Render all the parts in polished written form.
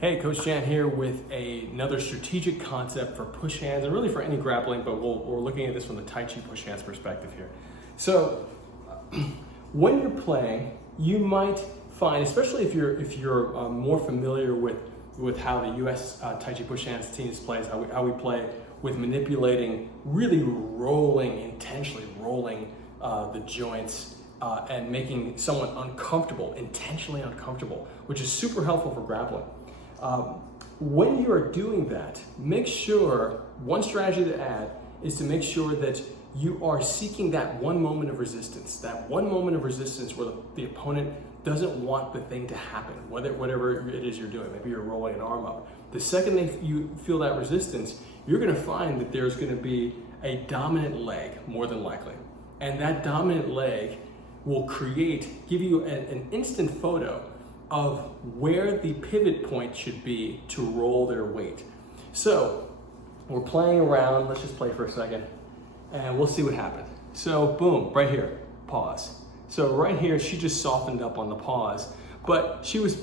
Hey, Coach Jan here with another strategic concept for push hands and really for any grappling, but we're looking at this from the Taiji push hands perspective here. So when you're playing, you might find, especially if you're more familiar with how the U.S. Taiji push hands teams plays, how we play with manipulating, really rolling, intentionally rolling the joints and making someone uncomfortable, intentionally uncomfortable, which is super helpful for grappling. When you are doing that, make sure, one strategy to add is to make sure that you are seeking that one moment of resistance, where the opponent doesn't want the thing to happen, whatever it is you're doing. Maybe you're rolling an arm up. The second you feel that resistance, you're gonna find that there's gonna be a dominant leg, more than likely. And that dominant leg will give you an instant photo of where the pivot point should be to roll their weight. So we're playing around, let's just play for a second, and we'll see what happens. So boom, right here, pause. So right here, she just softened up on the pause, but she was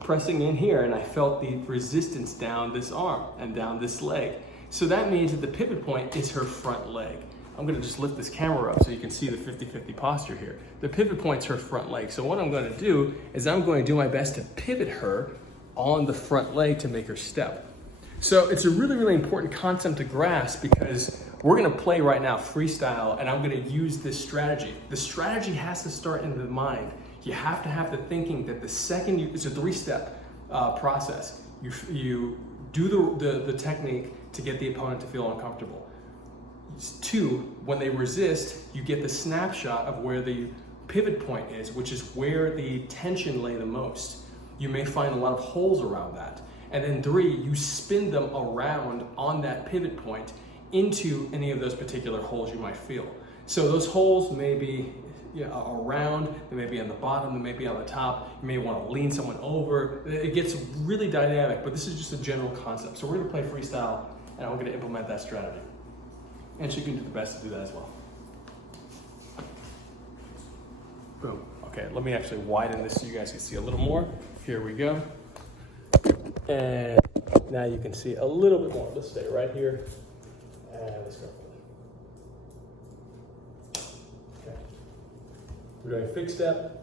pressing in here and I felt the resistance down this arm and down this leg. So that means that the pivot point is her front leg. I'm gonna just lift this camera up so you can see the 50-50 posture here. The pivot point's her front leg. So what I'm gonna do is I'm going to do my best to pivot her on the front leg to make her step. So it's a really, really important concept to grasp because we're gonna play right now freestyle and I'm gonna use this strategy. The strategy has to start in the mind. You have to have the thinking that the second it's a three-step process. You do the technique to get the opponent to feel uncomfortable. 2, when they resist, you get the snapshot of where the pivot point is, which is where the tension lay the most. You may find a lot of holes around that. And then 3, you spin them around on that pivot point into any of those particular holes you might feel. So those holes may be around, they may be on the bottom, they may be on the top, you may want to lean someone over. It gets really dynamic, but this is just a general concept. So we're gonna play freestyle and I'm gonna implement that strategy. And she can do the best to do that as well. Boom. Okay, let me actually widen this so you guys can see a little more. Here we go. And now you can see a little bit more. Let's stay right here. And let's go. Okay. We're doing a fixed step.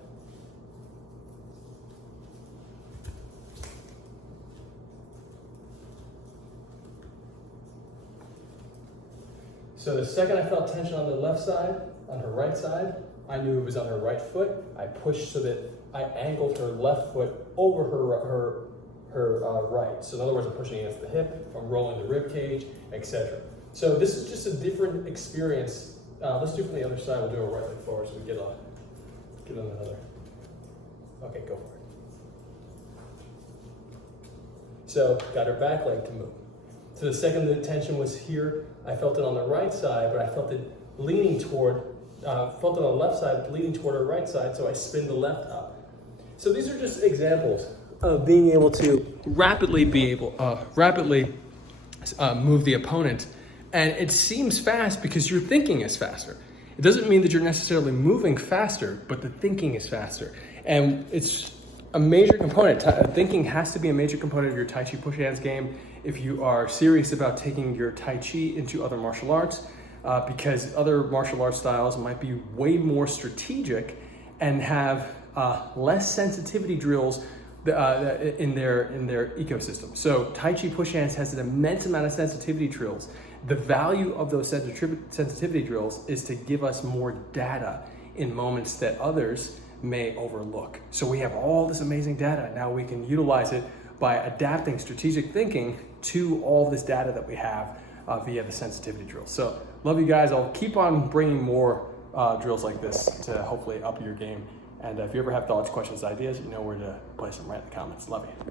So the second I felt tension on the left side, on her right side, I knew it was on her right foot. I pushed so that I angled her left foot over her right. So in other words, I'm pushing against the hip, I'm rolling the rib cage, etc. So this is just a different experience. Let's do it from the other side. We'll do a right leg forward so we get on another. Okay, go for it. So got her back leg to move. So the second the tension was here, I felt it on the right side, but I felt it leaning toward, felt it on the left side, leaning toward her right side, so I spin the left up. So these are just examples of being able to rapidly move the opponent. And it seems fast because your thinking is faster. It doesn't mean that you're necessarily moving faster, but the thinking is faster. And it's a major component. Thinking has to be a major component of your Tai Chi push hands game if you are serious about taking your Tai Chi into other martial arts, because other martial arts styles might be way more strategic and have less sensitivity drills in their ecosystem. So Tai Chi push hands has an immense amount of sensitivity drills. The value of those sensitivity drills is to give us more data in moments that others may overlook. So we have all this amazing data. Now we can utilize it by adapting strategic thinking to all this data that we have via the sensitivity drills. So love you guys. I'll keep on bringing more drills like this to hopefully up your game. And if you ever have thoughts, questions, ideas, you know where to place them right in the comments. Love you.